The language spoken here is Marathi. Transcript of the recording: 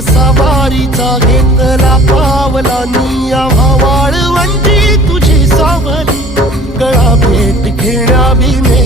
सवारीचा घेतला पावला निया वाळवंटी तुझी सावली गळा भेट घेण्या बिने